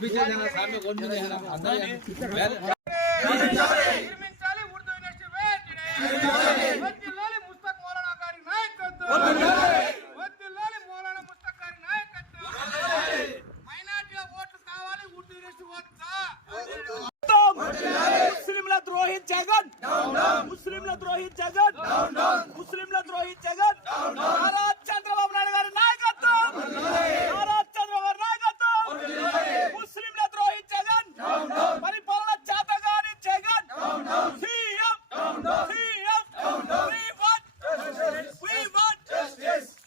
पीछे सामने कौन ద్రోహి జగన్ ముస్లింల ద్రోహి జగన్ ముస్లింల ద్రోహి జగన్ నారా చంద్రబాబు నాయుడు గారి నాయకత్వం నారా చంద్రబాబు గారి నాయకత్వం ముస్లింల ద్రోహి జగన్ పరిపాలన చేతగాని జగన్ సీఎం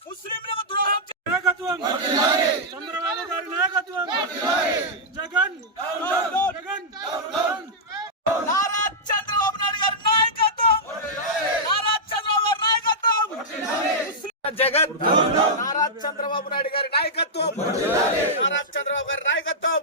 ముస్లింలకు ద్రోహం నాయకత్వం చంద్రబాబు గారి నాయకత్వం జగన్ జగన్ నారా చంద్రబాబు నాయుడు గారి నాయకత్వం నారా చంద్రబాబు గారి నాయకత్వం జగన్ నారా చంద్రబాబు నాయుడు గారి నాయకత్వం నారా చంద్రబాబు గారి నాయకత్వం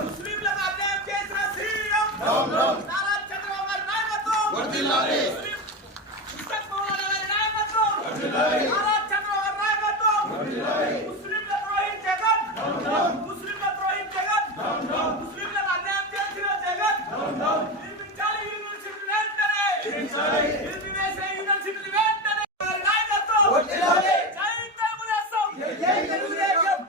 ముస్లింలకు అన్యాయం చేసిన సీఎం నారా చంద్రబాబు గారి నాయకత్వం వర్ధిల్లాలి ముస్లింల గారి నాయకత్వం వర్ధిల్లాలి నారా చంద్రబాబు గారి నాయకత్వం వర్ధిల్లాలి ముస్లింల ద్రోహి జగన్ ముస్లింల ద్రోహి జగన్ ముస్లింలకు అన్యాయం చేసిన జగన్ నిర్మించాలి యూనివర్సిటీ వెంటనే నిర్మించాలి యూనివర్సిటీ వెంటనే నాయకత్వం వర్ధిల్లాలి జై తెలుగుదేశం జై తెలుగుదేశం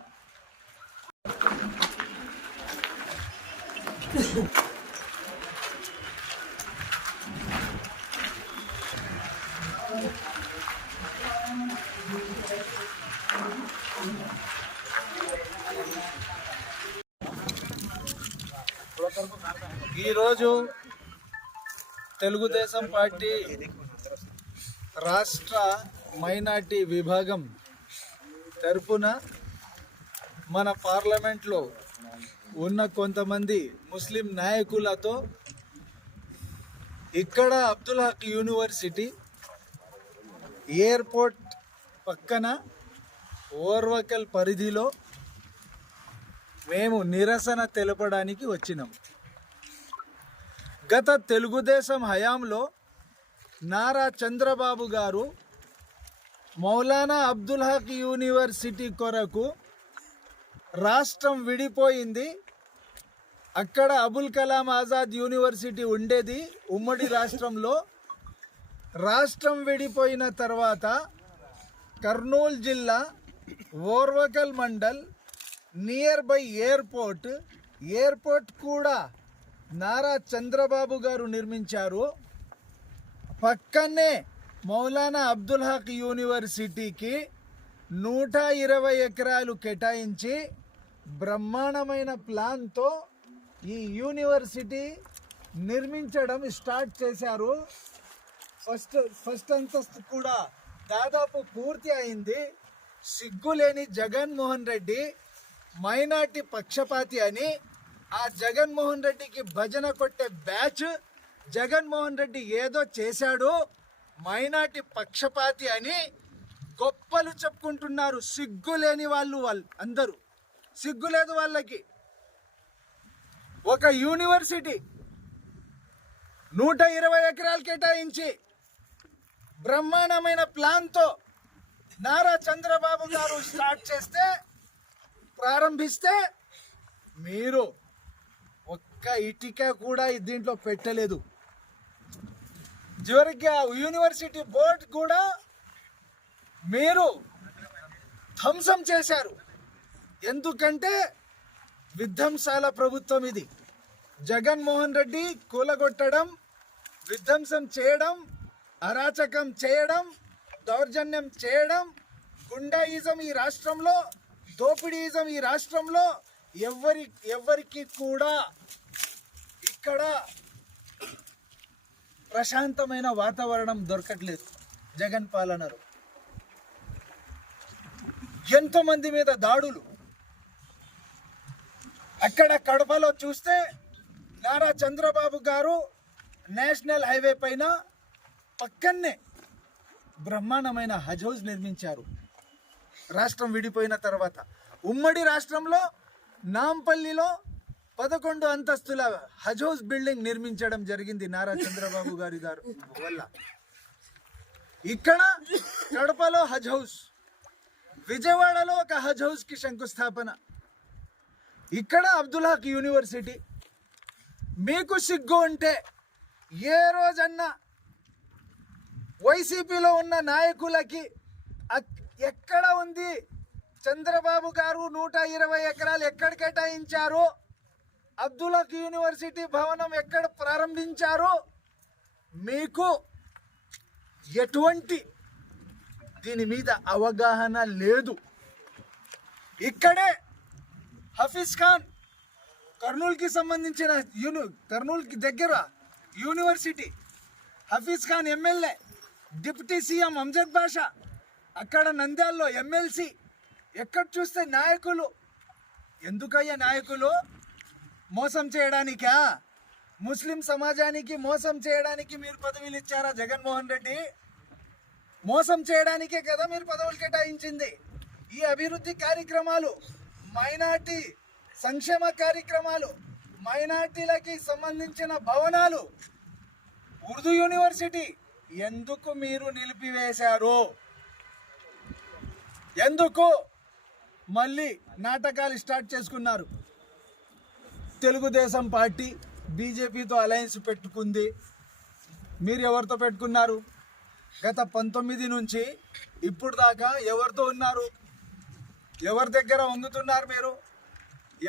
ఈరోజు తెలుగుదేశం పార్టీ రాష్ట్ర మైనార్టీ విభాగం తరపున మన పార్లమెంట్లో ఉన్న కొంతమంది ముస్లిం నాయకులతో ఇక్కడ అబ్దుల్ హక్ యూనివర్సిటీ ఎయిర్పోర్ట్ పక్కన ఓర్వకల్ పరిధిలో మేము నిరసన తెలపడానికి వచ్చినాం. గత తెలుగుదేశం హయాంలో నారా చంద్రబాబు గారు మౌలానా అబ్దుల్ హక్ యూనివర్సిటీ కొరకు రాష్ట్రం విడిపోయింది. అక్కడ అబుల్ కలాం ఆజాద్ యూనివర్సిటీ ఉండేది ఉమ్మడి రాష్ట్రంలో. రాష్ట్రం విడిపోయిన తర్వాత కర్నూలు జిల్లా Orvakal mandal near by airport కూడా నారా చంద్రబాబు గారు నిర్మించారు. పక్కనే మౌలానా అబ్దుల్ హక్ యూనివర్సిటీకి 120 ఎకరాలు కేటాయించి బ్రహ్మాండమైన ప్లాన్తో ఈ యూనివర్సిటీ నిర్మించడం స్టార్ట్ చేశారు. ఫస్ట్ అంతస్తు కూడా దాదాపు పూర్తి అయింది. సిగ్గులేని జగన్మోహన్ రెడ్డి మైనార్టీ పక్షపాతి అని ఆ జగన్మోహన్ రెడ్డికి భజన కొట్టే బ్యాచ్ జగన్మోహన్ రెడ్డి ఏదో చేశాడు మైనార్టీ పక్షపాతి అని గొప్పలు చెప్పుకుంటున్నారు. సిగ్గులేని వాళ్ళు అందరూ, సిగ్గులేదు వాళ్ళకి. ఒక యూనివర్సిటీ 120 ఎకరాలు కేటాయించి బ్రహ్మాండమైన ప్లాన్తో నారా చంద్రబాబు గారు స్టార్ట్ చేస్తే ప్రారంభిస్తే మీరు ఒక్క ఇటుక కూడా దీంట్లో పెట్టలేదు. చివరికి ఆ యూనివర్సిటీ బోర్డు కూడా మీరు ధ్వంసం చేశారు. ఎందుకంటే విధ్వంసాల ప్రభుత్వం ఇది. జగన్మోహన్ రెడ్డి కూలగొట్టడం, విధ్వంసం చేయడం, అరాచకం చేయడం, దౌర్జన్యం చేయడం, గుండాయిజం ఈ రాష్ట్రంలో, దోపిడీయిజం ఈ రాష్ట్రంలో ఎవరికి కూడా ఇక్కడ ప్రశాంతమైన వాతావరణం దొరకట్లేదు. జగన్ పాలనలో ఎంతో మంది మీద దాడులు. అక్కడ కడపలో చూస్తే నారా చంద్రబాబు గారు నేషనల్ హైవే పైన పక్కనే బ్రహ్మాండమైన హజ్ హౌస్ నిర్మించారు. రాష్ట్రం విడిపోయిన తర్వాత ఉమ్మడి రాష్ట్రంలో నాంపల్లిలో 11 అంతస్తుల హజ్ హౌస్ బిల్డింగ్ నిర్మించడం జరిగింది నారా చంద్రబాబు గారి వల్ల. ఇక్కడ కడపలో హజ్ హౌస్, విజయవాడలో ఒక హజ్ హౌస్ కి శంకుస్థాపన, ఇక్కడ అబ్దుల్ హక్ యూనివర్సిటీ. మీకు సిగ్గు ఉంటే ఏ రోజన్నా వైసీపీలో ఉన్న నాయకులకి ఎక్కడ ఉంది చంద్రబాబు గారు 120 ఎకరాలు ఎక్కడ కేటాయించారు, అబ్దుల్ హక్ యూనివర్సిటీ భవనం ఎక్కడ ప్రారంభించారు, మీకు ఎటువంటి దీని మీద అవగాహన లేదు. ఇక్కడే హఫీజ్ ఖాన్ కర్నూలుకి సంబంధించిన కర్నూలుకి దగ్గర university, Hafeez Khan MLA, deputy CM Amjad Basha, అక్కడ నంద్యాలలో ఎమ్మెల్సీ. ఎక్కడ చూస్తే నాయకులు. ఎందుకయ్యా నాయకులు? మోసం చేయడానికా? ముస్లిం సమాజానికి మోసం చేయడానికి మీరు పదవులు ఇచ్చారా జగన్మోహన్ రెడ్డి? మోసం చేయడానికే కదా మీరు పదవులు కేటాయించింది. ఈ అభివృద్ధి కార్యక్రమాలు, మైనార్టీ సంక్షేమ కార్యక్రమాలు, మైనార్టీలకి సంబంధించిన భవనాలు, ఉర్దూ యూనివర్సిటీ ఎందుకు మీరు నిలిపివేశారు? ఎందుకు మళ్ళీ నాటకాలు స్టార్ట్ చేసుకున్నారు? తెలుగుదేశం పార్టీ బీజేపీతో అలయన్స్ పెట్టుకుంది. మీరు ఎవరితో పెట్టుకున్నారు? గత 19 నుంచి ఇప్పుడు దాకా ఎవరితో ఉన్నారు? ఎవరి దగ్గర వంగుతున్నారు మీరు?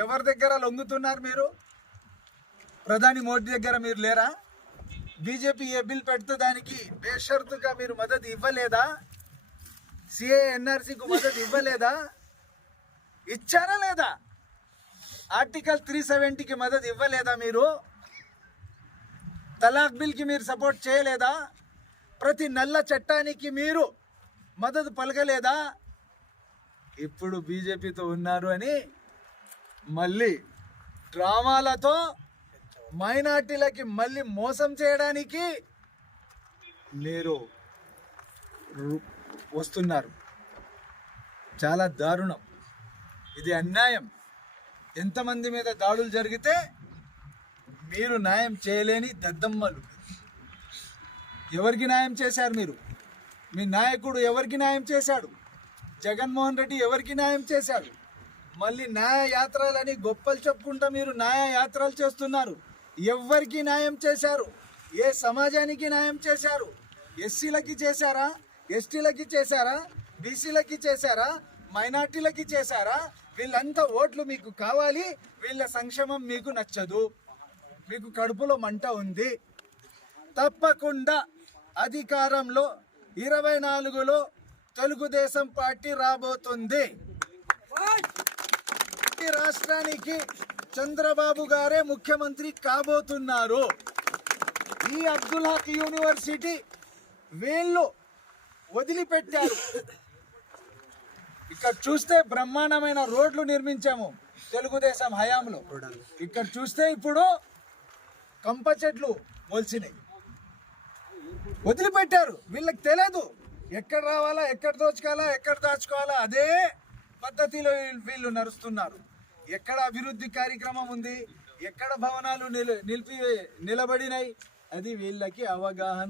ఎవరి దగ్గర లొంగుతున్నారు మీరు? ప్రధాని మోడీ దగ్గర మీరు లేరా? బీజేపీ ఏ బిల్ పెడితే దానికి బేషరతుగా మీరు మద్దతు ఇవ్వలేదా? సిఏ ఎన్ఆర్సీకు మద్దతు ఇవ్వలేదా? ఇచ్చారా లేదా? ఆర్టికల్ 370కి మద్దతు ఇవ్వలేదా మీరు? తలాక్ బిల్కి మీరు సపోర్ట్ చేయలేదా? ప్రతి నల్ల చట్టానికి మీరు మద్దతు పలకలేదా? ఇప్పుడు బీజేపీతో ఉన్నారు అని మళ్ళీ డ్రామాలతో మైనార్టీలకి మళ్ళీ మోసం చేయడానికి మీరు వస్తున్నారు. చాలా దారుణం. ఇది అన్యాయం. ఎంతమంది మీద దాడులు జరిగితే మీరు న్యాయం చేయలేని దద్దమ్మలు. ఎవరికి న్యాయం చేశారు మీరు? మీ నాయకుడు ఎవరికి న్యాయం చేశాడు? జగన్మోహన్ రెడ్డి ఎవరికి న్యాయం చేశాడు? మళ్ళీ న్యాయ యాత్రలని గొప్పలు చెప్పుకుంటా మీరు న్యాయ యాత్రలు చేస్తున్నారు. ఎవరికి న్యాయం చేశారు? ఏ సమాజానికి న్యాయం చేశారు? ఎస్సీలకి చేశారా? ఎస్టీలకి చేశారా? బీసీలకి చేశారా? మైనార్టీలకి చేశారా? వీళ్ళంతా ఓట్లు మీకు కావాలి, వీళ్ళ సంక్షేమం మీకు నచ్చదు, మీకు కడుపులో మంట ఉంది. తప్పకుండా అధికారంలో 24లో తెలుగుదేశం పార్టీ రాబోతుంది. ఈ రాష్ట్రానికి చంద్రబాబు గారే ముఖ్యమంత్రి కాబోతున్నారు. ఈ అబ్దుల్ హక్ యూనివర్సిటీ వీళ్ళు వదిలిపెట్టారు. ఇక్కడ చూస్తే బ్రహ్మాండమైన రోడ్లు నిర్మించాము తెలుగుదేశం హయాంలో. ఇక్కడ చూస్తే ఇప్పుడు కంప చెట్లు మొలిచినాయి. వదిలిపెట్టారు. వీళ్ళకి తెలియదు ఎక్కడ రావాలా, ఎక్కడ దోచుకోవాలా, ఎక్కడ దాచుకోవాలా. అదే పద్ధతిలో వీళ్ళు నడుస్తున్నారు. ఎక్కడ అభివృద్ధి కార్యక్రమం ఉంది, ఎక్కడ భవనాలు నిలబడినాయి, అది వీళ్ళకి అవగాహన